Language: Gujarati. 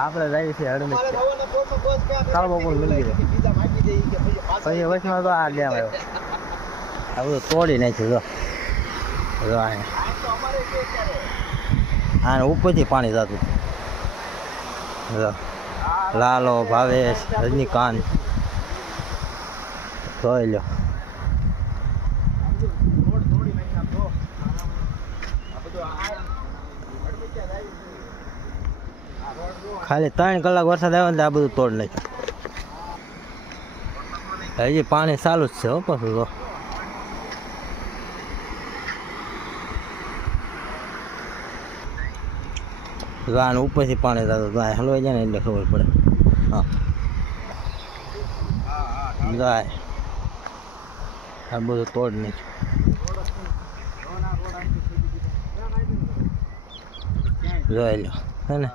આપણે જઈએ છીએ હડમી કાળો બપોર મિલી ગયો પછી વચમાં તો આ ડેમ આવ્યો આ બધું તોડી નાખ્યું જો આને ઉપરથી પાણી જતું જો લાલો ભાવેશ રજનીકાંત જોઈ લો ખાલી 3 કલાક વરસાદ આવ્યો ને આ બધું તોડ નાખ્યું હજી પાણી ચાલુ જ છે હો પાછું તો આને ઉપરથી પાણી થતું તો હલવાઈ જાય ને એટલે ખબર પડે હા જાય આ બધું તોડ નાખ્યું જોઈ લો હે ને